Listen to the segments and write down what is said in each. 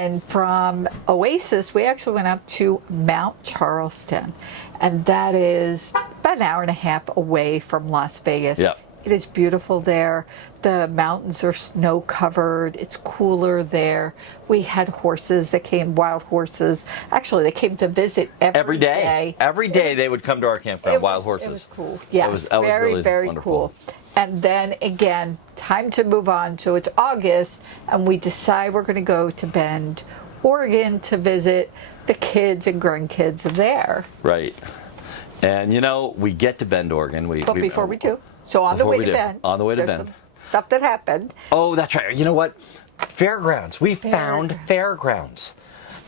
And from Oasis, we actually went up to Mount Charleston. And that is about an hour and a half away from Las Vegas. Yep. It is beautiful there. The mountains are snow covered. It's cooler there. We had horses that came, wild horses. Actually, they came to visit every day. Every day they would come to our campground, wild horses. It was cool. Yeah, that was very, really very wonderful. Cool. And then again, time to move on. So it's August, and we decide we're going to go to Bend, Oregon to visit the kids and grandkids there. Right. And you know, we get to Bend, Oregon. But before we do, so on the way to Bend. On the way to there's Bend. some stuff that happened. Oh, that's right. You know what? Fairgrounds. We found fairgrounds.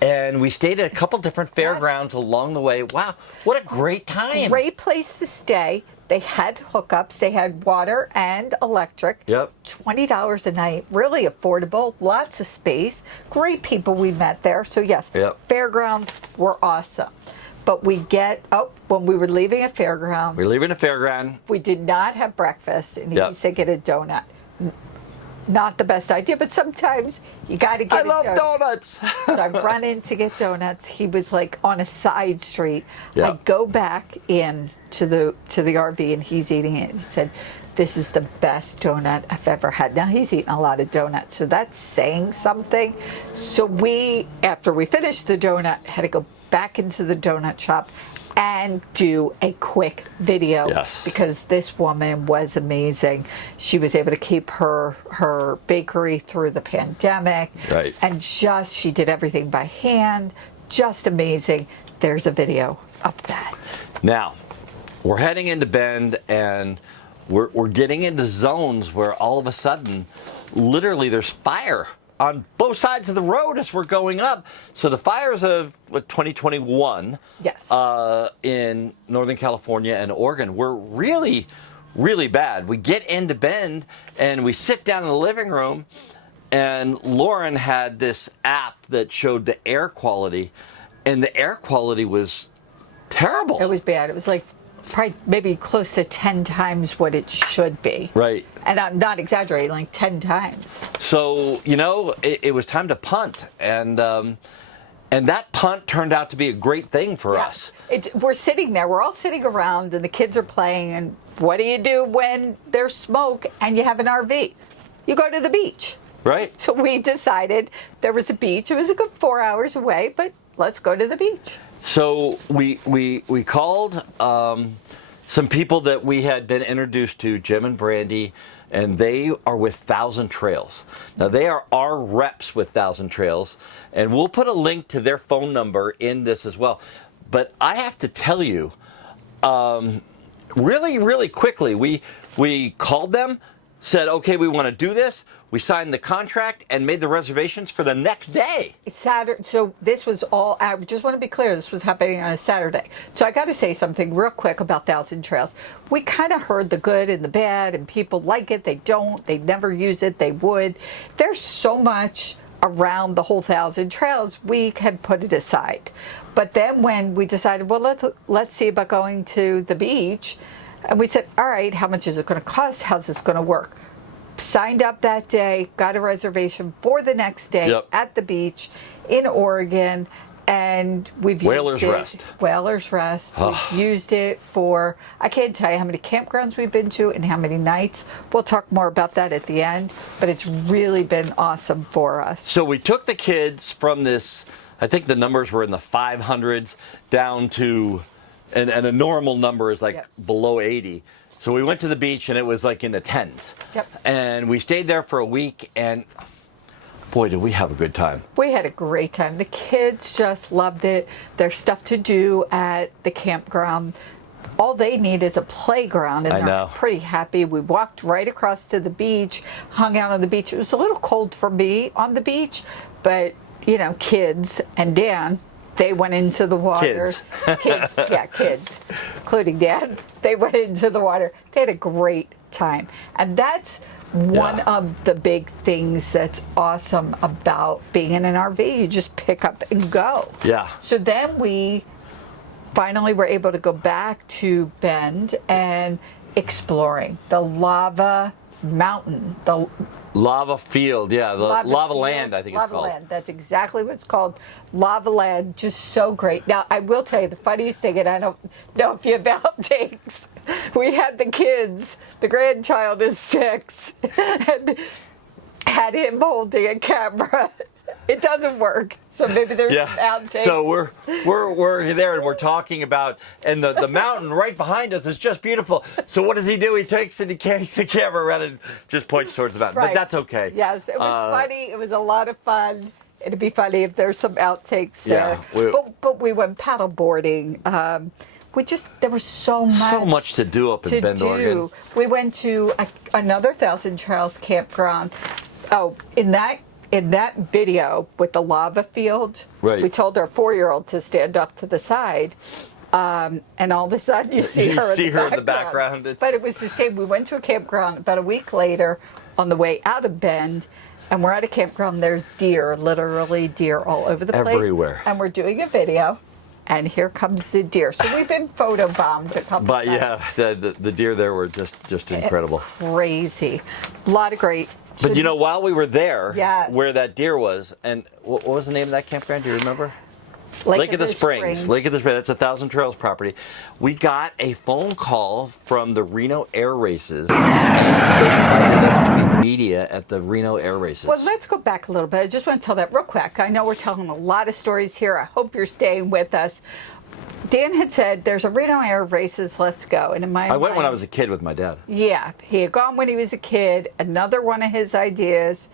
And we stayed at a couple different fairgrounds along the way. Wow, what a great time. Great place to stay. They had hookups. They had water and electric. Yep. $20 a night. Really affordable. Lots of space. Great people we met there. So yes, fairgrounds were awesome. But we when we were leaving a fairground. We're leaving a fairground. We did not have breakfast. And he said get a donut. Not the best idea, but sometimes you got to get I love donuts. So I run in to get donuts. He was like on a side street. Yep. I go back in to the RV and he's eating it. He said, "This is the best donut I've ever had." Now he's eaten a lot of donuts, so that's saying something. So we, after we finished the donut, had to go back into the donut shop and do a quick video. Yes. Because this woman was amazing. She was able to keep her bakery through the pandemic. Right. And she did everything by hand. Just amazing. There's a video of that. Now, we're heading into Bend, and we're getting into zones where all of a sudden, literally, there's fire on both sides of the road as we're going up. So the fires of 2021 in Northern California and Oregon were really, really bad. We get into Bend and we sit down in the living room, and Lauren had this app that showed the air quality, and the air quality was terrible. It was bad. It was like probably maybe close to 10 times what it should be. Right. And I'm not exaggerating, like 10 times. So, you know, it was time to punt. And that punt turned out to be a great thing for us. We're sitting there. We're all sitting around, and the kids are playing. And what do you do when there's smoke and you have an RV? You go to the beach. Right. So we decided there was a beach. It was a good 4 hours away, but let's go to the beach. So we called some people that we had been introduced to, Jim and Brandy, and they are with 1,000 Trails. Now, they are our reps with 1,000 Trails, and we'll put a link to their phone number in this as well. But I have to tell you, really, really quickly, we called them, said, okay, we want to do this. We signed the contract and made the reservations for the next day. It's Saturday. So this was all, I just want to be clear, this was happening on a Saturday. So I got to say something real quick about 1,000 Trails. We kind of heard the good and the bad, and people like it, they don't, they never use it, they would. There's so much around the whole 1,000 Trails, we had put it aside. But then when we decided, well, let's see about going to the beach, and we said, all right, how much is it going to cost? How's this going to work? Signed up that day, got a reservation for the next day at the beach in Oregon, and we've used it. Whalers Rest. We've used it for, I can't tell you how many campgrounds we've been to and how many nights. We'll talk more about that at the end, but it's really been awesome for us. So we took the kids from this, I think the numbers were in the 500s, down to, and a normal number is like below 80. So we went to the beach, and it was like in the 10s. Yep. And we stayed there for a week, and boy, did we have a good time. We had a great time. The kids just loved it. There's stuff to do at the campground. All they need is a playground, and they're pretty happy. We walked right across to the beach, hung out on the beach. It was a little cold for me on the beach, but, you know, kids and Dan, they went into the water. Kids, including Dad. They went into the water. They had a great time. And that's one of the big things that's awesome about being in an RV. You just pick up and go. Yeah. So then we finally were able to go back to Bend and exploring the lava mountain. Lava Field, yeah, the Lava Field, Land, I think it's Lava called. Land. That's exactly what it's called. Lava Land, just so great. Now, I will tell you the funniest thing, and I don't know if you have outtakes. We had the kids, the grandchild is 6, and had him holding a camera. It doesn't work, so maybe there's some outtakes. So we're there and we're talking about, and the mountain right behind us is just beautiful. So what does he do? He takes and he carries the camera around and just points towards the mountain. Right. But that's okay. Yes, it was funny. It was a lot of fun. It'd be funny if there's some outtakes there. Yeah, but we went paddle boarding. There was so much to do up in Bend, Oregon. We went to another Thousand Trails campground. Oh, in that video with the lava field, right. We told our 4-year-old to stand up to the side, and all of a sudden you see her in the background. But it was the same. We went to a campground about a week later on the way out of Bend, and we're at a campground. There's deer, literally deer all over the place. Everywhere. And we're doing a video, and here comes the deer. So we've been photobombed a couple But times. yeah, the deer there were just incredible. Crazy. A lot of great. But you know, while we were there, Yes. where that deer was, and what was the name of that campground? Do you remember? Lake of the Springs. Lake of the Springs. That's a Thousand Trails property. We got a phone call from the Reno Air Races, and they invited us to be media at the Reno Air Races. Well, let's go back a little bit. I just want to tell that real quick. I know we're telling a lot of stories here. I hope you're staying with us. Dan had said, there's a Reno Air Races, let's go. And in my I went mind, when I was a kid with my dad. Yeah, he had gone when he was a kid. Another one of his ideas.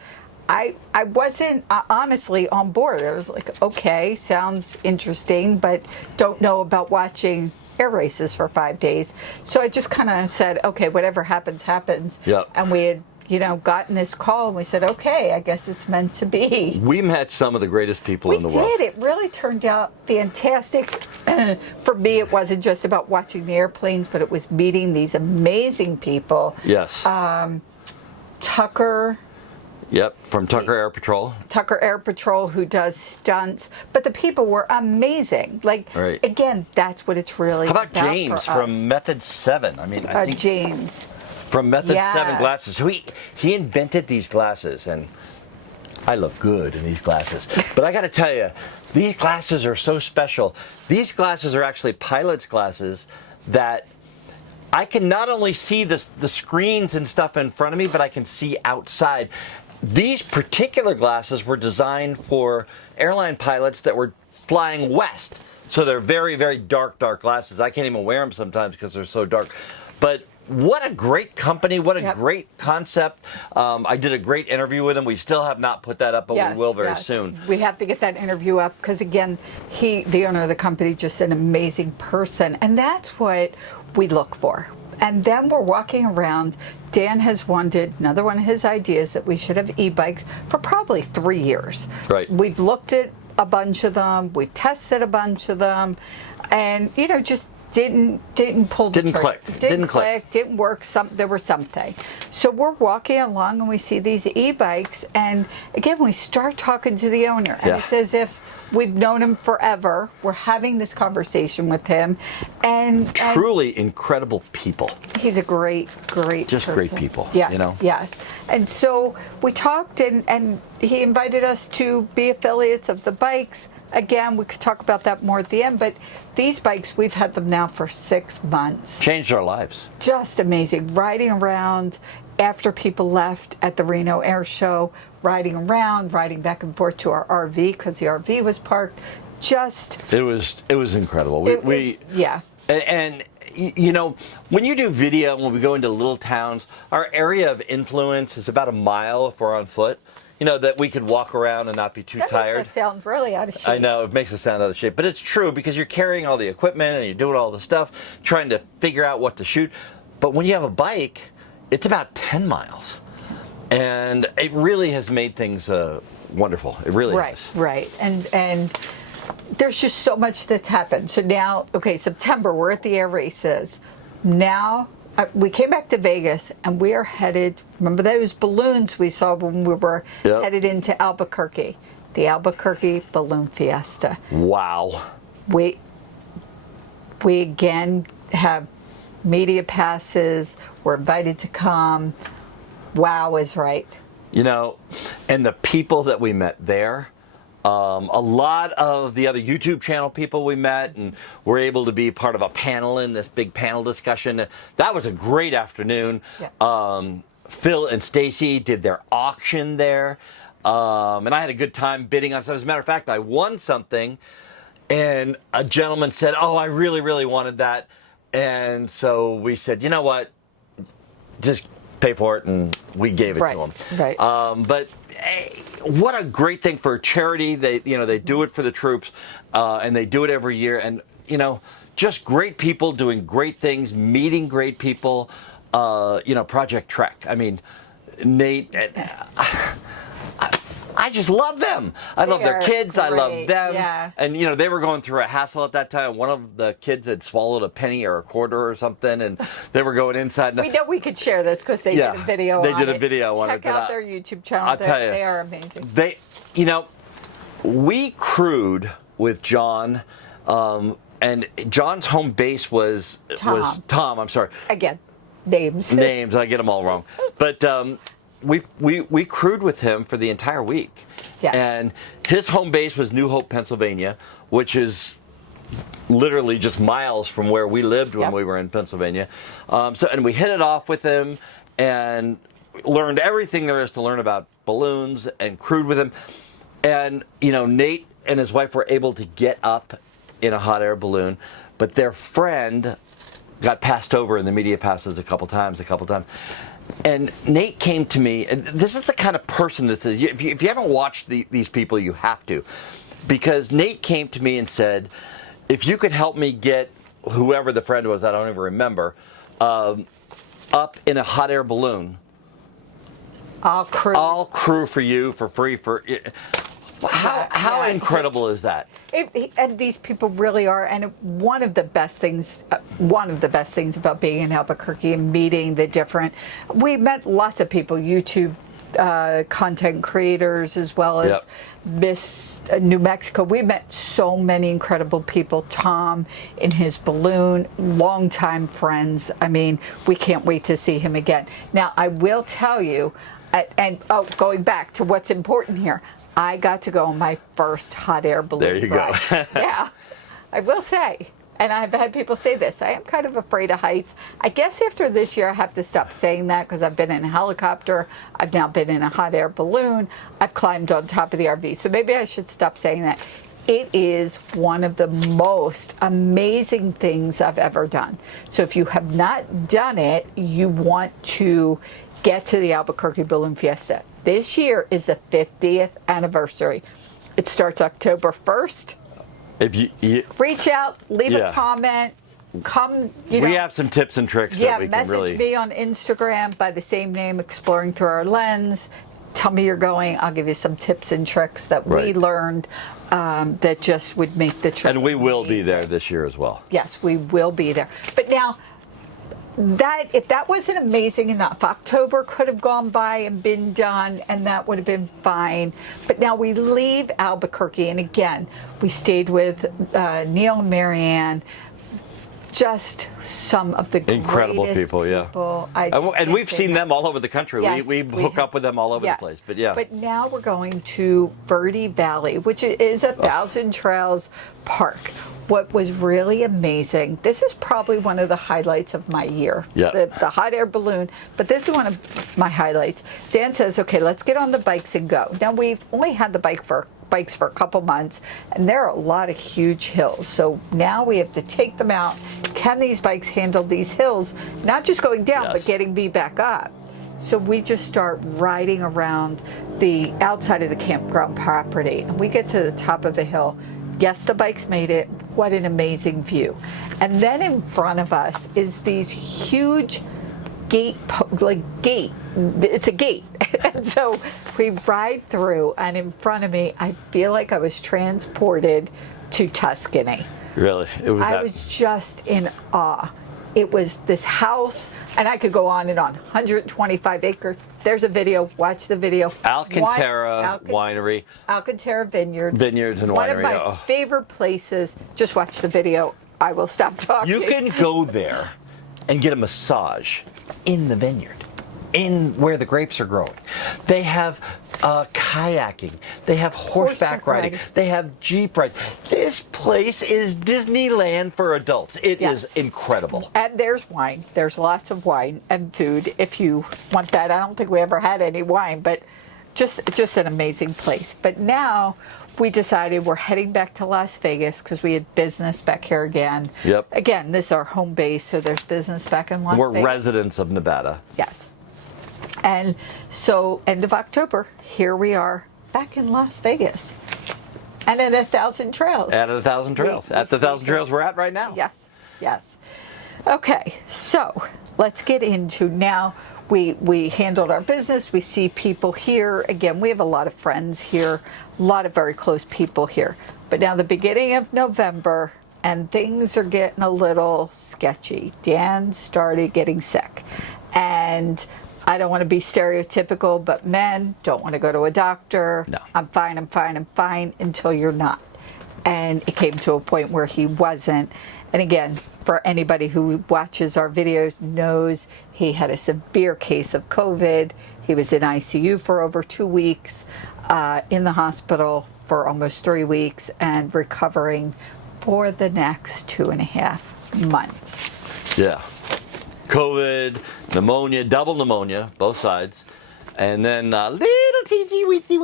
I wasn't honestly on board. I was like, okay, sounds interesting, but don't know about watching air races for 5 days. So I just kind of said, okay, whatever happens, happens. Yep. And we had, gotten this call, and we said, okay, I guess it's meant to be. We met some of the greatest people in the world. We did. It really turned out fantastic. For me, it wasn't just about watching the airplanes, but it was meeting these amazing people. Yes. Tucker. Yep, from Tucker Air Patrol. Tucker Air Patrol, who does stunts. But the people were amazing. Like, right. Again, that's what it's really How about about James for us. from Method 7? I mean, I think James. from Method Yeah. 7 glasses. So he invented these glasses, and I look good in these glasses. But I got to tell you, these glasses are so special. These glasses are actually pilot's glasses that I can not only see the screens and stuff in front of me, but I can see outside. These particular glasses were designed for airline pilots that were flying west. So they're very, very dark glasses. I can't even wear them sometimes because they're so dark. But what a great company. What a great concept. I did a great interview with him. We still have not put that up, but we will very soon. We have to get that interview up because, again, the owner of the company, just an amazing person. And that's what we look for. And then we're walking around. Dan has wanted another one of his ideas that we should have e-bikes for probably 3 years. Right. We've looked at a bunch of them. We've tested a bunch of them. And, just didn't pull the trigger. Didn't click. Didn't work. There was something. So we're walking along and we see these e-bikes. And, again, we start talking to the owner. And it's as if we've known him forever. We're having this conversation with him, and truly incredible people. He's a great person. Great people. Yes, yes. And so we talked, and he invited us to be affiliates of the bikes. Again, we could talk about that more at the end, but these bikes, we've had them now for 6 months. Changed our lives. Just amazing. Riding around after people left at the Reno Air Show, riding around, riding back and forth to our RV because the RV was parked. It was incredible. And when you do video, when we go into little towns, our area of influence is about a mile if we're on foot. That we could walk around and not be too tired. That sounds really out of shape. I know, it makes us sound out of shape. But it's true because you're carrying all the equipment and you're doing all the stuff, trying to figure out what to shoot. But when you have a bike, it's about 10 miles. And it really has made things wonderful. It really has. Right. And there's just so much that's happened. So now, September, we're at the air races. Now, we came back to Vegas, and we are headed, remember those balloons we saw when we were headed into Albuquerque? The Albuqurque Balloon Fiesta. Wow. We again have media passes. We're invited to come. Wow is right. You know, and the people that we met there, a lot of the other YouTube channel people we met, and were able to be part of a panel in this big panel discussion. That was a great afternoon. Yeah. Phil and Stacy did their auction there, and I had a good time bidding on something. As a matter of fact, I won something, and a gentleman said, "Oh, I really, really wanted that," and so we said, "You know what? Just pay for it," and we gave it to him. Right. But hey, what a great thing for a charity. They do it for the troops, and they do it every year. And just great people doing great things, meeting great people. Project Trek. I mean, Nate. I just love them. I love their kids. Great. I love them. Yeah. And they were going through a hassle at that time. One of the kids had swallowed a penny or a quarter or something, and they were going inside. We know we could share this because they did a video. They did a video on it. Check out their YouTube channel. I'll tell you, they are amazing. We crewed with John, and John's home base was Tom. I'm sorry. Again, names. I get them all wrong. But we crewed with him for the entire week. Yeah. And his home base was New Hope, Pennsylvania, which is literally just miles from where we lived when we were in Pennsylvania. And we hit it off with him and learned everything there is to learn about balloons and crewed with him. And, Nate and his wife were able to get up in a hot air balloon, but their friend got passed over in the media passes a couple times. And Nate came to me, and this is the kind of person that says, if you haven't watched these people, you have to. Because Nate came to me and said, if you could help me get whoever the friend was, I don't even remember, up in a hot air balloon, I'll crew for you for free. How incredible is that? And these people really are. And one of the best things about being in Albuquerque and meeting we met lots of people, YouTube content creators, as well as Miss New Mexico. We met so many incredible people. Tom in his balloon, longtime friends. I mean, we can't wait to see him again. Now, I will tell you, going back to what's important here, I got to go on my first hot air balloon There you ride. go. Yeah, I will say, and I've had people say this, I am kind of afraid of heights. I guess after this year I have to stop saying that because I've been in a helicopter, I've now been in a hot air balloon, I've climbed on top of the RV, so maybe I should stop saying that. It is one of the most amazing things I've ever done. So if you have not done it, you want to get to the Albuqurque Balloon Fiesta. This year is the 50th anniversary. It starts October 1st. If you reach out, leave a comment, come. We have some tips and tricks. Yeah, that we can message me on Instagram by the same name, Exploring Through Our Lens. Tell me you're going. I'll give you some tips and tricks that we learned that just would make the trip. And we will be there this year as well. Yes, we will be there. But now, if that wasn't amazing enough, October could have gone by and been done, and that would have been fine. But now we leave Albuquerque, and again, we stayed with Neil and Marianne. Just some of the incredible people, and we've seen them all over the country. Yes, we hook up with them all over the place. But now we're going to Verde Valley, which is a Thousand Trails park. What was really amazing, this is probably one of the highlights of my year, the hot air balloon, but this is one of my highlights. Dan says, okay, let's get on the bikes and go. Now, we've only had the bikes for a couple months, and there are a lot of huge hills. So now we have to take them out. Can these bikes handle these hills? Not just going down, but getting me back up. So we just start riding around the outside of the campground property, and we get to the top of the hill. Yes, the bikes made it. What an amazing view. And then in front of us is these huge gate. It's a gate. And so we ride through, and in front of me, I feel like I was transported to Tuscany. Really? I was just in awe. It was this house, and I could go on and on. 125 acres. There's a video. Watch the video. Alcantara Winery. Alcantara Vineyards and One Winery. One of my favorite places. Just watch the video. I will stop talking. You can go there and get a massage in the vineyard. in where the grapes are growing. They have kayaking. They have horseback riding. They have Jeep rides. This place is Disneyland for adults. It is incredible. And there's wine. There's lots of wine and food if you want that. I don't think we ever had any wine, but just an amazing place. But now we decided we're heading back to Las Vegas because we had business back here again. Yep. Again, this is our home base, so there's business back in Las Vegas. We're residents of Nevada. Yes. And so end of October, here we are back in Las Vegas. And at 1,000 Trails. At 1,000 Trails. At the 1,000 Trails we're at right now. Yes. Yes. Okay, so let's get into now. We handled our business. We see people here. Again, we have a lot of friends here, a lot of very close people here. But now the beginning of November, and things are getting a little sketchy. Dan started getting sick. And I don't want to be stereotypical, but men don't want to go to a doctor. No. I'm fine until you're not. And it came to a point where he wasn't. And again, for anybody who watches our videos knows he had a severe case of COVID. He was in ICU for over 2 weeks, in the hospital for almost 3 weeks, and recovering for the next 2.5 months. Yeah. COVID, pneumonia, double pneumonia, both sides. And then little teensy weensy,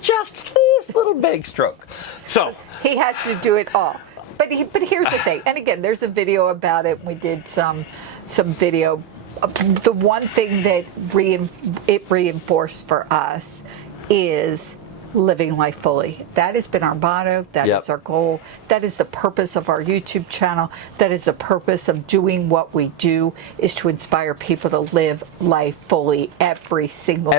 just this little big stroke. So he has to do it all. But here's the thing. And again, there's a video about it. We did some video. The one thing that it reinforced for us is living life fully. That has been our motto. That is our goal. That is the purpose of our YouTube channel. That is the purpose of doing what we do, is to inspire people to live life fully every single day.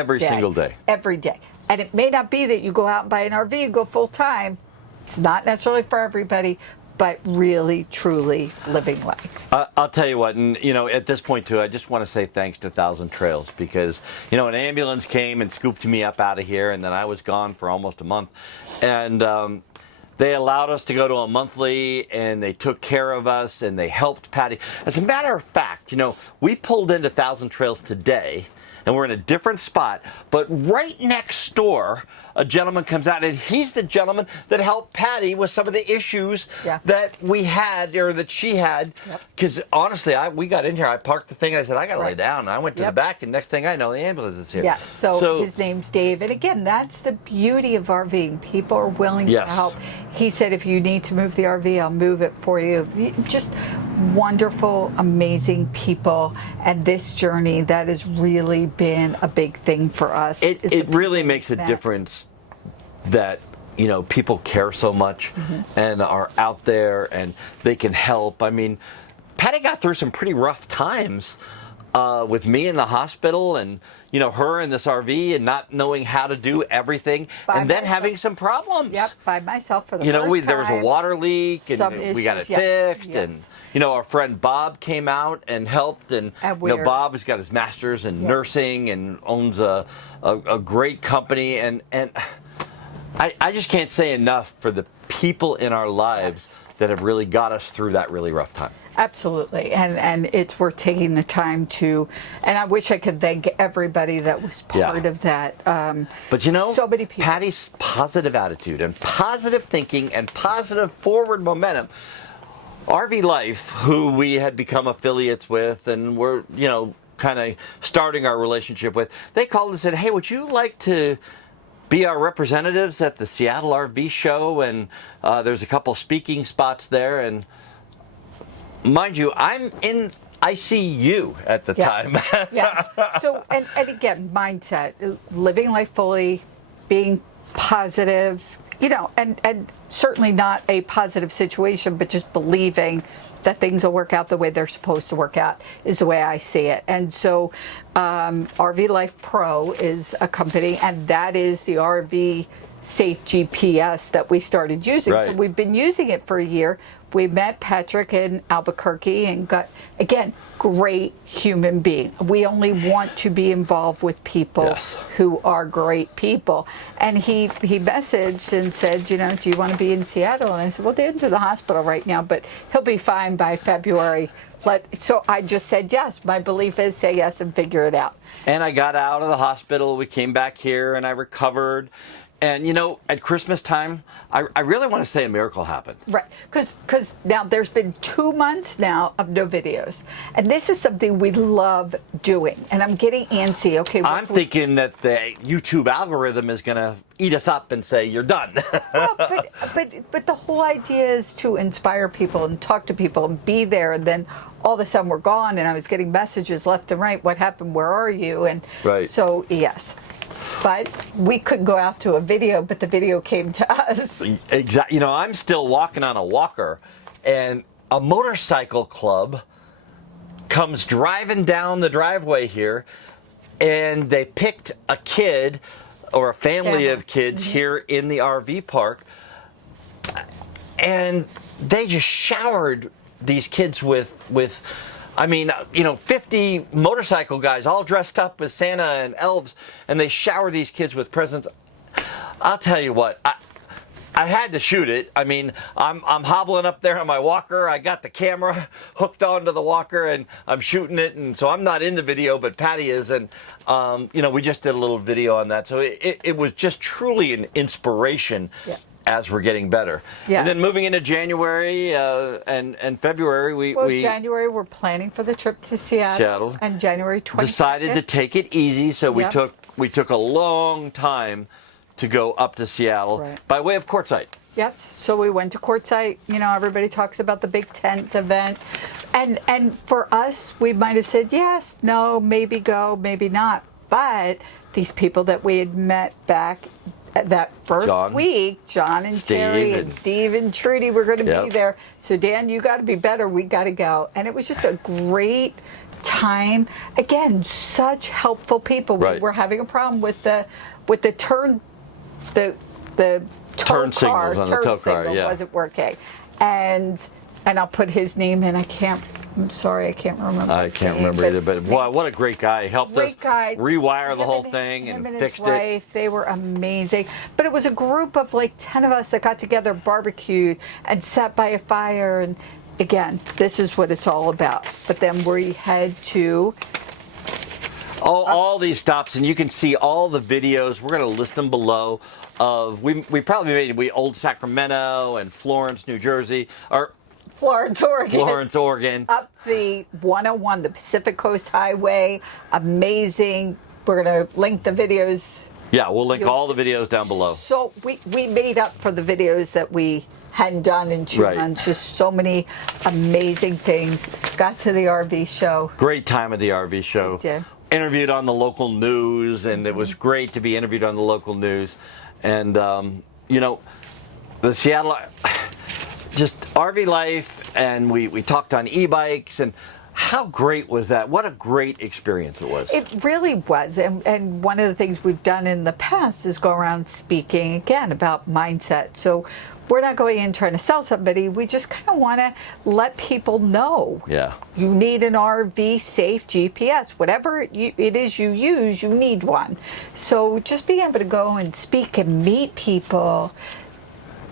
Every day. And it may not be that you go out and buy an RV and go full time. It's not necessarily for everybody, but really, truly living life. I'll tell you what, and at this point too, I just want to say thanks to 1,000 Trails because, an ambulance came and scooped me up out of here, and then I was gone for almost a month. And they allowed us to go to a monthly, and they took care of us, and they helped Patti. As a matter of fact, we pulled into 1,000 Trails today, and we're in a different spot, but right next door, a gentleman comes out, and he's the gentleman that helped Patti with some of the issues that we had, or that she had. Because honestly, we got in here, I parked the thing, and I said, I got to lay down. And I went to the back, and next thing I know, the ambulance is here. Yeah, so his name's Dave. And again, that's the beauty of RVing. People are willing to help. He said, if you need to move the RV, I'll move it for you. Just wonderful, amazing people. And this journey, that has really been a big thing for us. It really makes a difference that people care so much and are out there and they can help. I mean, Patti got through some pretty rough times with me in the hospital, and her in this RV, and not knowing how to do everything, and then having some problems. Yep, by myself for the first time. There was a water leak, and we got it fixed, and our friend Bob came out and helped, and Bob has got his master's in nursing and owns a great company, and I just can't say enough for the people in our lives that have really got us through that really rough time. Absolutely, and it's worth taking the time to, and I wish I could thank everybody that was part of that. But so many people. Patti's positive attitude and positive thinking and positive forward momentum. RV Life, who we had become affiliates with, and we're kind of starting our relationship with, they called and said, "Hey, would you like to be our representatives at the Seattle RV show?" And there's a couple speaking spots there, and mind you, I'm in ICU at the time. So, and again, mindset, living life fully, being positive, and certainly not a positive situation, but just believing that things will work out the way they're supposed to work out is the way I see it. And so RV Life Pro is a company, and that is the RV Safe GPS that we started using. So we've been using it for a year. We met Patrick in Albuquerque and got, again, great human being. We only want to be involved with people who are great people. And he messaged and said, do you want to to be in Seattle? And I said, well, Dan's in the hospital right now, but he'll be fine by February. So I just said yes. My belief is say yes and figure it out. And I got out of the hospital. We came back here and I recovered. And, at Christmas time, I really want to say a miracle happened. Right. Because now there's been 2 months now of no videos. And this is something we love doing. And I'm getting antsy. Okay. I'm thinking that the YouTube algorithm is going to eat us up and say, you're done. Well, but the whole idea is to inspire people and talk to people and be there. And then all of a sudden we're gone. And I was getting messages left and right. What happened? Where are you? And right. So, yes. But we couldn't go out to a video, but the video came to us. Exactly. I'm still walking on a walker, and a motorcycle club comes driving down the driveway here, and they picked a kid or a family of kids here in the RV park, and they just showered these kids with 50 motorcycle guys all dressed up as Santa and elves, and they shower these kids with presents. I'll tell you what, I had to shoot it. I'm hobbling up there on my walker. I got the camera hooked onto the walker, and I'm shooting it. And so I'm not in the video, but Patti is. And, we just did a little video on that. So it was just truly an inspiration. Yeah. As we're getting better. Yes. And then moving into January and February, we January we're planning for the trip to Seattle. And January 22nd. Decided to take it easy, so we took a long time to go up to Seattle by way of Quartzsite. Yes, so we went to Quartzsite. Everybody talks about the big tent event. And for us, we might have said yes, no, maybe go, maybe not. But these people that we had met back that first week, John and Terry and Steve and Trudy were going to be there. So Dan, you got to be better. We got to go. And it was just a great time. Again, such helpful people. Right. We were having a problem with the turn signals on the tow car. Yeah, wasn't working. And I'll put his name in. I'm sorry, I can't remember. I can't remember either, but wow, what a great guy. He helped us rewire the whole thing and fixed it. Wife, they were amazing. But it was a group of like 10 of us that got together, barbecued, and sat by a fire. And again, this is what it's all about. But then we head to all these stops, and you can see all the videos. We're going to list them below. We probably made Old Sacramento and Florence, New Jersey, or Florence, Oregon. Up the 101, the Pacific Coast Highway. Amazing. We're going to link the videos. Yeah, we'll link all the videos down below. So we made up for the videos that we hadn't done in 2 months. Just so many amazing things. Got to the RV show. Great time at the RV show. We did. Interviewed on the local news, and it was great to be interviewed on the local news. And, the Seattle... just RV life, and we talked on e-bikes, and how great was that? What a great experience it was. It really was. And one of the things we've done in the past is go around speaking, again, about mindset. So we're not going in trying to sell somebody. We just kind of want to let people know. Yeah. You need an RV safe GPS. Whatever it is you use, you need one. So just being able to go and speak and meet people,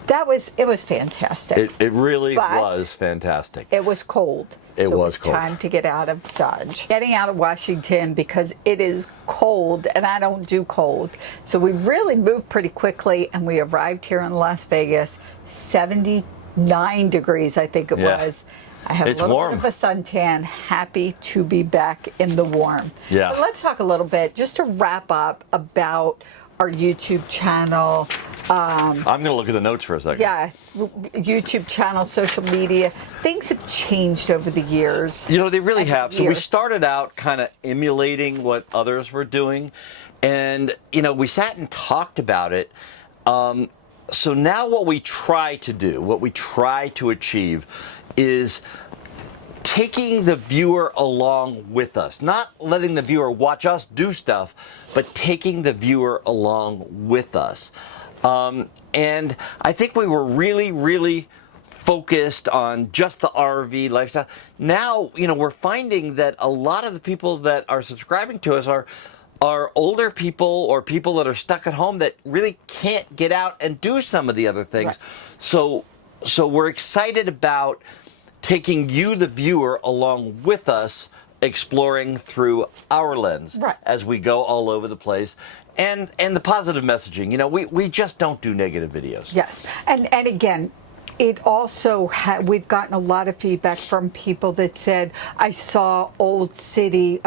it was fantastic. It really was fantastic. It was cold. It was cold. Time to get out of Dodge. Getting out of Washington because it is cold, and I don't do cold. So we really moved pretty quickly, and we arrived here in Las Vegas, 79 degrees, I think it was. I have a little bit of a suntan. Happy to be back in the warm. Yeah. But let's talk a little bit, just to wrap up, about our YouTube channel. I'm going to look at the notes for a second. Yeah, YouTube channel, social media. Things have changed over the years. They really have. So we started out kind of emulating what others were doing. And, we sat and talked about it. So now what we try to do, what we try to achieve is taking the viewer along with us, not letting the viewer watch us do stuff, but taking the viewer along with us. And I think we were really, really focused on just the RV lifestyle. Now, we're finding that a lot of the people that are subscribing to us are are older people or people that are stuck at home that really can't get out and do some of the other things. Right. So we're excited about taking you, the viewer, along with us, exploring through our lens as we go all over the place. And the positive messaging. You know, we just don't do negative videos. Yes. And again, it also we've gotten a lot of feedback from people that said, I saw Old Sacramento.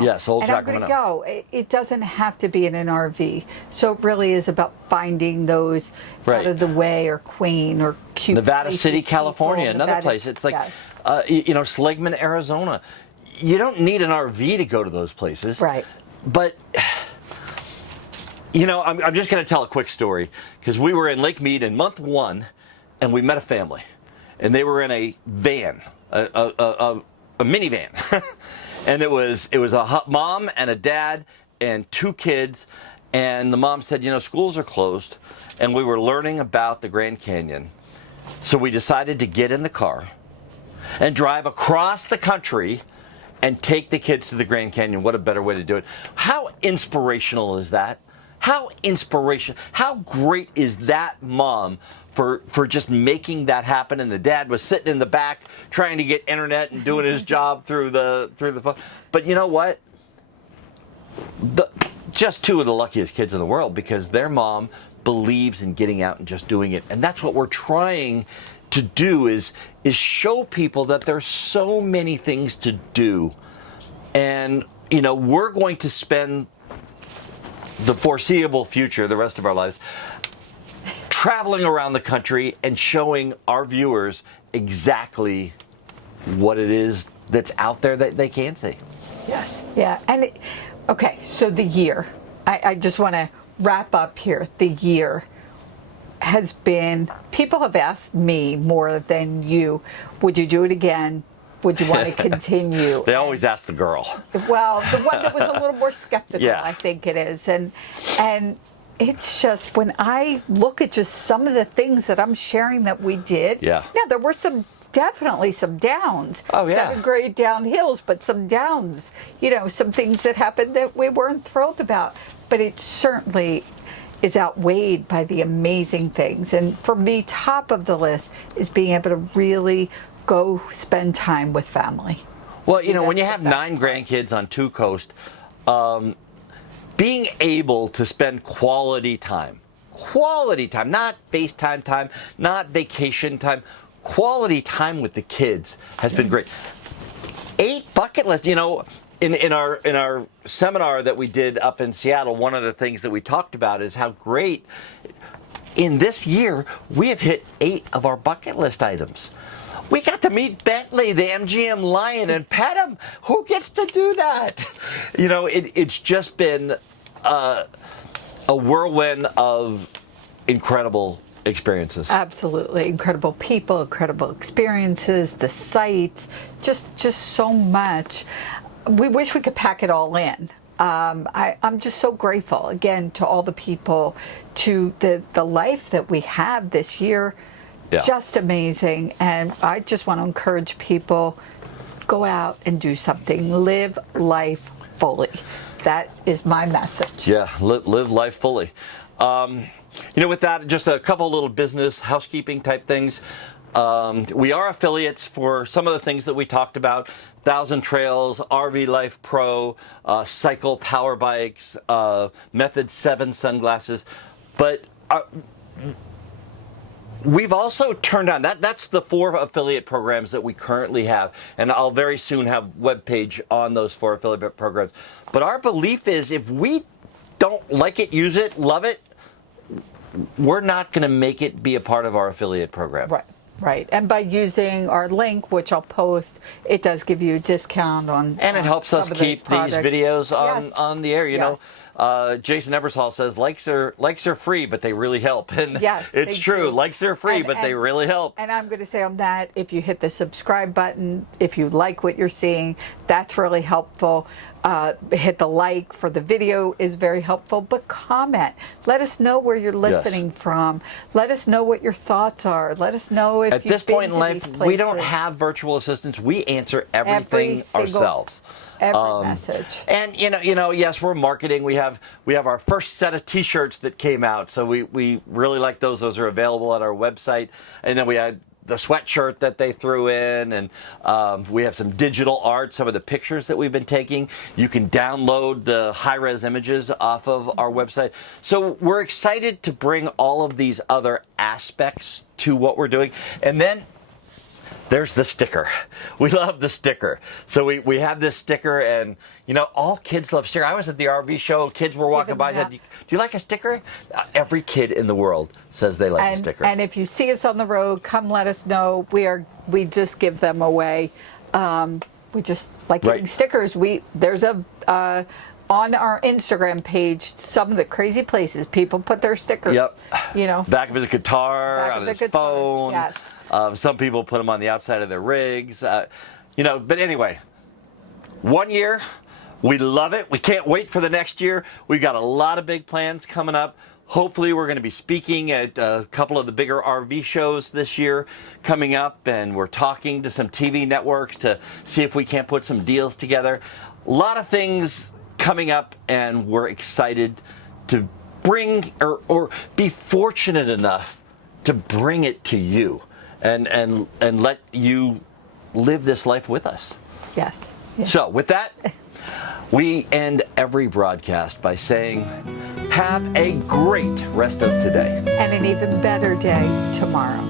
Yes, Old and Sacramento. I'm going to go. It doesn't have to be in an RV. So it really is about finding those out of the way or quaint or cute Nevada places, City, California, another place. It's like, you know, Seligman, Arizona. You don't need an RV to go to those places. Right. But, you know, I'm just going to tell a quick story, because we were in Lake Mead in month 1, and we met a family, and they were in a van, a minivan, and it was a mom and a dad and 2 kids, and the mom said, you know, schools are closed, and we were learning about the Grand Canyon, so we decided to get in the car and drive across the country and take the kids to the Grand Canyon. What a better way to do it. How inspirational is that? How inspirational, how great is that mom for just making that happen? And the dad was sitting in the back trying to get internet and doing his job through the phone. But you know what? Just 2 of the luckiest kids in the world, because their mom believes in getting out and just doing it. And that's what we're trying to do, is show people that there's so many things to do. And, you know, we're going to spend the foreseeable future, the rest of our lives, traveling around the country and showing our viewers exactly what it is that's out there that they can see. Yes. Yeah. And okay, so the year, I just want to wrap up here. The year has been, people have asked me more than you, would you do it again? Would you want to continue? They always ask the girl. Well, the one that was a little more skeptical, I think it is. And it's just, when I look at just some of the things that I'm sharing that we did, there were definitely some downs. Oh, yeah. 7th grade downhills, but some downs. You know, some things that happened that we weren't thrilled about. But it certainly is outweighed by the amazing things. And for me, top of the list is being able to really go spend time with family. Well, you know, when you have 9 grandkids on 2 coasts, being able to spend quality time, not FaceTime time, not vacation time, quality time with the kids has been great. 8 bucket lists, you know. In our seminar that we did up in Seattle, one of the things that we talked about is how great, in this year, we have hit 8 of our bucket list items. We got to meet Bentley, the MGM Lion, and pet him. Who gets to do that? You know, it's just been a whirlwind of incredible experiences. Absolutely. Incredible people, incredible experiences, the sights, just so much. We wish we could pack it all in. I'm just so grateful, again, to all the people, to the life that we have this year. Just amazing. And I just want to encourage people, go out and do something. Live life fully. That is my message. Yeah, live life fully. You know, with that, just a couple little business housekeeping type things. We are affiliates for some of the things that we talked about: 1,000 Trails, RV Life Pro, Cycle Power Bikes, Method 7 sunglasses. But we've also turned on, that's the 4 affiliate programs that we currently have. And I'll very soon have a webpage on those 4 affiliate programs. But our belief is, if we don't like it, use it, love it, we're not going to make it be a part of our affiliate program. Right. Right. And by using our link, which I'll post, it does give you a discount on. And it helps us keep these videos on the air. You know, Jason Ebersol says likes are free, but they really help. And it's true. Likes are free, but they really help. And I'm going to say on that, if you hit the subscribe button, if you like what you're seeing, that's really helpful. Hit the like for the video is very helpful, but comment. Let us know where you're listening from. Let us know what your thoughts are. Let us know if at this point in life, we don't have virtual assistants. We answer everything ourselves. Every message. And yes, we're marketing. We have our first set of T-shirts that came out, so we really like those. Those are available at our website. And then we had the sweatshirt that they threw in, and we have some digital art, some of the pictures that we've been taking. You can download the high-res images off of our website. So we're excited to bring all of these other aspects to what we're doing. And then there's the sticker. We love the sticker. So we have this sticker, and all kids love sticker. I was at the RV show. Kids were walking by and said, "Do you like a sticker?" Every kid in the world says they like a sticker. And if you see us on the road, come let us know. We just give them away. We just like getting stickers. There's on our Instagram page, some of the crazy places people put their stickers. Yep. Back of his guitar, on his phone. Yes. Some people put them on the outside of their rigs. But anyway, 1 year, we love it. We can't wait for the next year. We've got a lot of big plans coming up. Hopefully, we're going to be speaking at a couple of the bigger RV shows this year coming up, and we're talking to some TV networks to see if we can't put some deals together. A lot of things coming up, and we're excited to bring or be fortunate enough to bring it to you. And let you live this life with us. Yes. So with that, we end every broadcast by saying, have a great rest of today. And an even better day tomorrow.